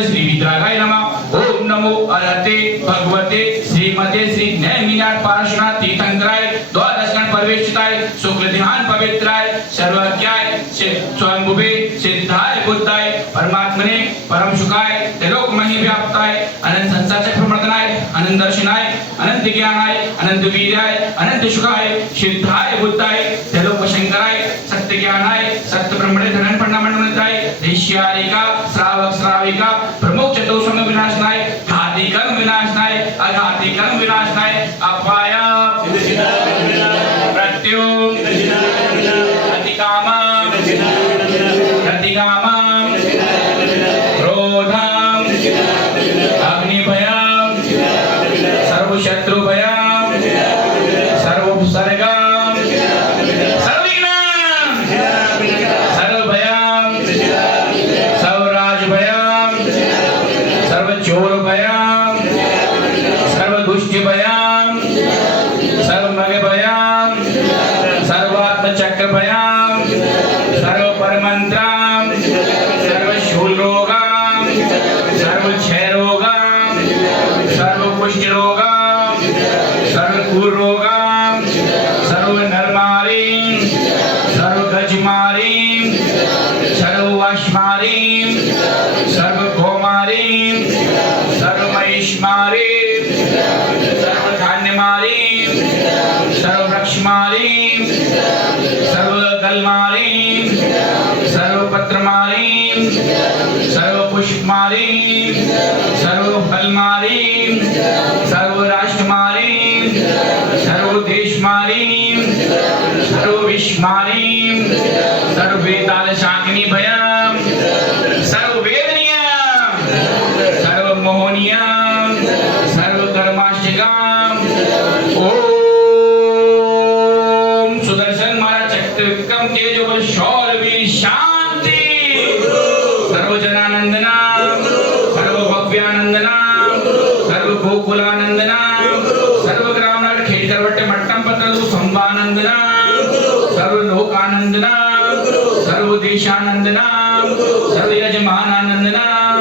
श्री वितरागाय नमः। ओम नमो अरहते भगवते श्रीमते श्री नैमिनाथ पार्श्वनाथ तीर्थंकराय द्वादश गण परवेष्टिताय शुक्ल ध्यान पवित्राय सर्वज्ञाय स्वयंभुवे सिद्धाय बुद्धाय परमात्मने परम सुखाय त्रिलोक महि व्याप्ताय अनंत संसार चक्र प्रवर्तनाय अनंत दर्शनाय अनंत ज्ञानाय अनंत वीर्याय अनंत सुखाय सिद्धाय बुद्धाय त्रिलोक शंकराय सत्य ज्ञानाय सत्य ब्रह्मणे धनन पंडमंडलाय ऋष्यारिका श्रावक श्राविका प्रमुख चतुर्संग विनाशनाय घाती कर्म विनाशनाय अघाती कर्म विनाशनाय अपाया प्रत्युम अतिकामा प्रतिकामा क्रोधम अग्निभयम सर्वशत्रुभयम सर्वोपसर्गम सर्वविघ्नम सर्वभयम सर्वराजभयम सर्वचोरभयम सर्वदुष्टभयम सर्वमगभयम सर्वात्मचक्रभयम सर्वपरमंत्रम सर्वशूलरोगम सर्वक्षयरोगम सर्वकुष्ठरोगम सर्वकुरोगम सर्वनरमारीं सर्वगजमारीं सर्ववशमारीं सर्वगोमारीं सर्वमहिषमारीं सर्वधान्यमारीं सर्ववृक्षमारीं सर्वदलमारीं सर्वपत्रमारीं सर्वपुष्पमारीं सर्वफलमारीं सर्वराष्ट्रमारीं सर्वदेशमारीं सर्वविश्वमारीं सर्ववेतालशाकिनीभयं सर्ववेदनीयं सर्वमोहनीयं सर्वकर्माष्टकं ओम सुदर्शन महाराज चक्रविक्रम तेजोबल शौर्यवीर शांति सर्वजनानंदनाम सर्वभव्यानंदनाम सर्वगोकुलानंदनाम सर्वग्रामनाथ खेडकरवट्टे मट्टम पत्रलु संभानंदनाम सर्वलोकानंदनाम सर्वदेशानंदनाम सर्वयजमानानंदनाम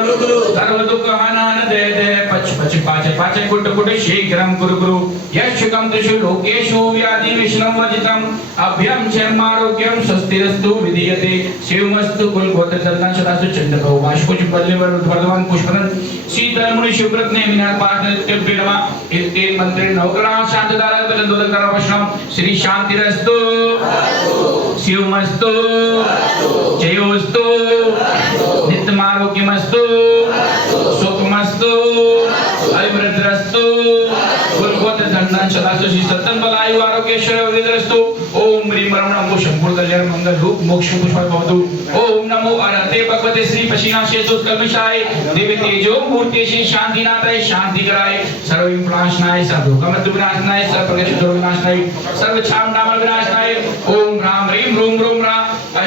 सर्वदुःखहानान दे दे पच पच पाच पाच कुट कुट शीघ्रं कुरु कुरु यशुकं त्रिषु लोकेषु व्याधि विष्णुं वजितं अभ्यं क्षेमारोग्यं स्वस्तिरस्तु विधीयते शिवमस्तु कुलगोत्र दत्तां सदासु चंद्रभव बाष्पुष बल्लेवर वर्धमान पुष्परन शीतल मुनि शिवव्रत ने विनाश पाठनेभ्यो नमः इति मंत्रे नवग्रह शांतदारा तदोदकर वशनम श्री शांतिरस्तु शिवमस्तु जयोस्तु नित्यमारोग्यमस्तु सुखमस्तु अभिवृद्धिरस्तु कुलगोत्र धन्ना सदासु श्री सत्तन बलायु आरोग्येश्वर विद्रस्तु ओम ह्रीं ब्रह्मण नमो शंभुर कल्याण मंगल रूप मोक्ष पुष्पाय भवतु ओम नमो अरहते भगवते श्री पशिनाशेतु कल्मषाय दिव्य तेजो मूर्ति श्री शांतिनाथाय शांति कराय सर्व विनाशनाय सर्व दुःखमत विनाशनाय सर्व प्रगति विनाशनाय सर्व छाम नाम विनाशनाय ओम राम ह्रीं रूम रूम रा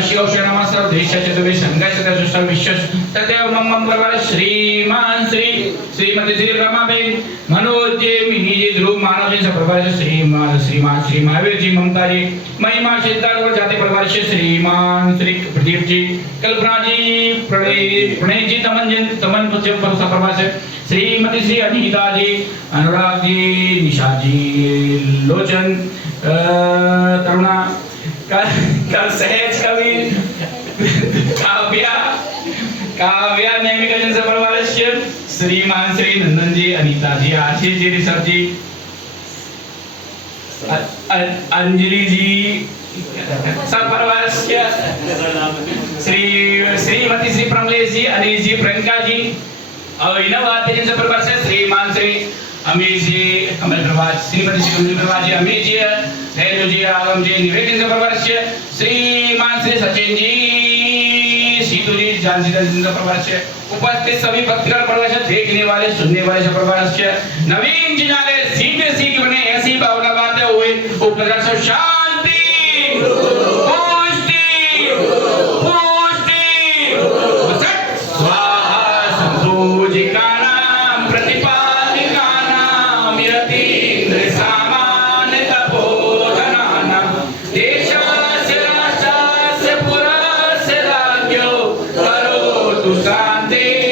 शिव शरण नमः सर्व देश चतुर्वे संगय सदा सर्व विश्व तदेव मम मंगलवार श्रीमान श्री श्रीमती श्री रमाबेन मनोज मिनी ध्रुव मानव जी प्रभार श्रीमान श्रीमान श्री महावीर जी ममता जी महिमा सिद्धार्थ जाति परिवार से श्रीमान श्री प्रदीप जी कल्पना जी प्रणय जी तमन पुत्र प्रभार से श्रीमती श्री अनीता जी अनुराग जी निशा जी लोचन तरुणा कल सहज कवि काव्या नेमिका जी परिवार से श्रीमान श्री नंदन जी अनीता जी आशीष जी ऋषभ जी अंजलि जी सब परिवार से श्रीमती श्री प्रमलेश जी अनिल जी प्रियंका जी और इनवाते जी परिवार से श्रीमान श्री अमीर जी कमल प्रभात श्रीमती श्री कमल प्रभात जी अमीर जी रेणु जी आगम जी निवेदन से परिवार से श्रीमान श्री सचिन जी सीतू जी जानसी जी परिवार से उपस्थित सभी भक्तगण परिवार से देखने वाले सुनने वाले सब परिवार से नवीन जी नाले सीधे सीख बने ऐसी भावना बातें हुए उपकार से शांति पुष्टि पुष्टि स्वाहा संपूजिका नाम प्रतिपादिका नाम यतीन्द्र सामान्य तपोधनानां देशास्य राष्ट्रस्य पुरस्य राज्ञो दे